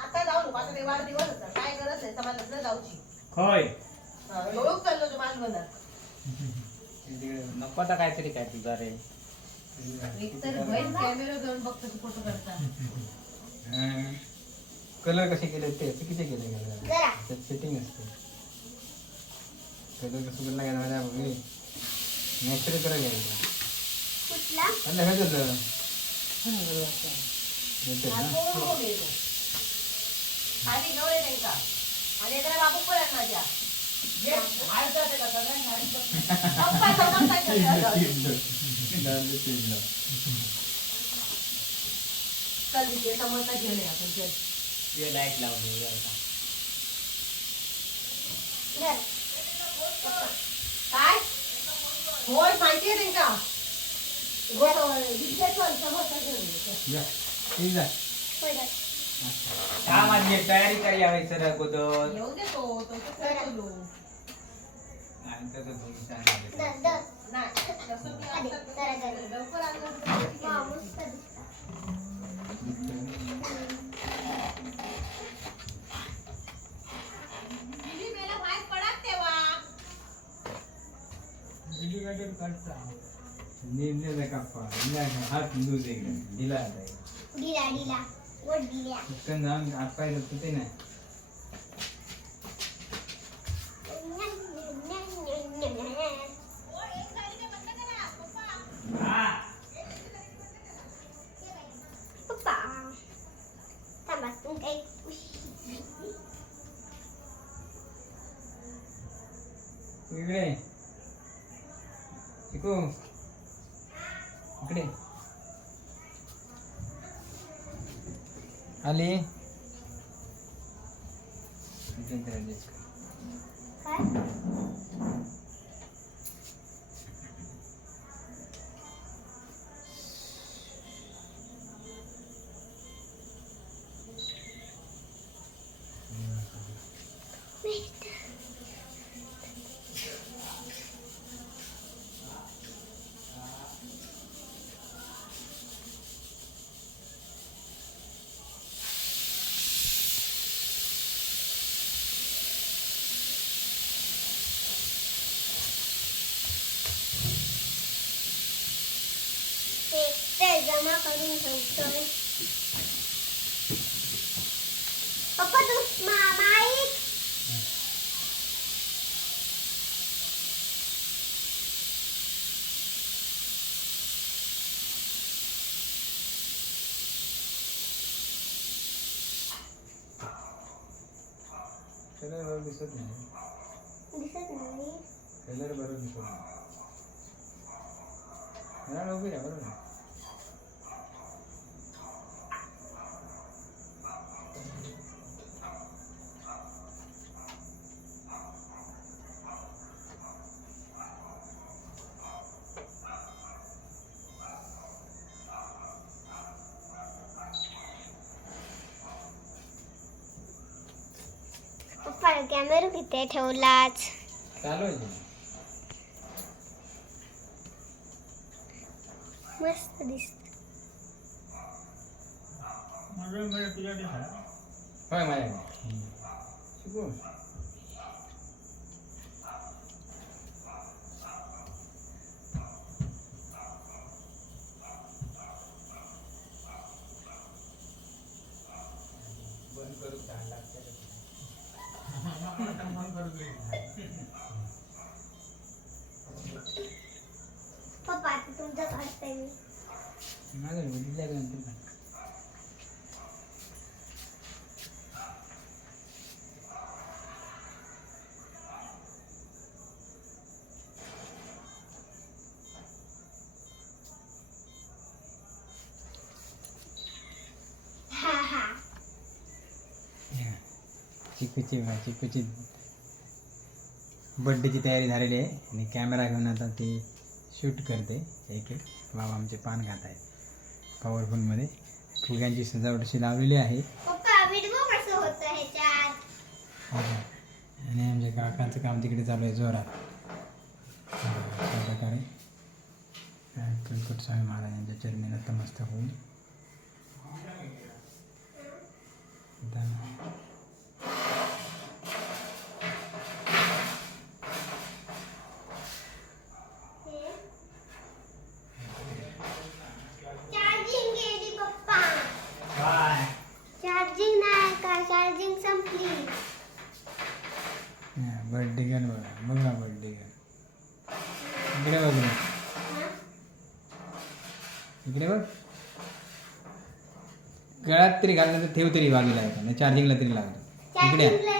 आता जाऊ नको, आता ते वाढदिवस होता, काय गरज आहे सभा लग्न जाऊची. होय लोक चाललो तू माझ मनात नको आता काहीतरी काय तुझा रे एकतर बहीण कॅमेरा घेऊन बघतो तू फोटो काढता. कलर कसे केले ते किती केले सेटिंग असते कलर कसं केलं काय माझ्या बघ नॅचरल कलर घ्यायचा कुठला अरे हे झालं खाली नवरे नाही का आणि एकदा बाबू पण आहे माझ्या चल तिथे समोरचा घेऊन ये आपण चल लाईट लावली काय होय माहितीये त्यांका माझी तयारी कर यावेळी सर अगोदर येऊ दे तो बोलू लवकर आलं हात दूध एकदम दिला जाऊन हात पाय लागतो ते नाही इकडे शिकू इकडे आली जमा करून ठेवतोय पप्पा तू माईक कलर बरोबर दिसत नाही कलर बरोबर दिसत नाही मला उभी राहा बरोबर पप्पा कॅमेरा किती ठेवलाच चालू आहे मस्त दिसत होय माझ्या शिकू बंद करू छान लागते पप्पा आता तुमचं काढताय मी माझं दिल्या नंतर चिकूची बर्थडेची तयारी झालेली आहे आणि कॅमेरा घेऊन आता ते शूट करते एक एक. बाबा आमचे पान खात आहे पॉवरफुलमध्ये. फुग्यांची सजावट अशी लावलेली आहे. पप्पा व्हिडिओ कसं होतं ह्याच्यात? आणि आमच्या काकांचं काम तिकडे चालू आहे जोरात. अशा प्रकारे अक्कलकोट स्वामी महाराजांच्या चरणी नतमस्तक होऊन चार्जिंग गेली पप्पा. काय चार्जिंग नाही का? चार्जिंग संपली. बर्थडे गर्ल बघा बघा बर्थडे गर्ल इकडे बघ ना. इकडे बघ. गळ्यात तरी घालण्याचं ठेव तरी बागेला आहे का चार्जिंगला तरी लागलं. इकडे चार्जिंगला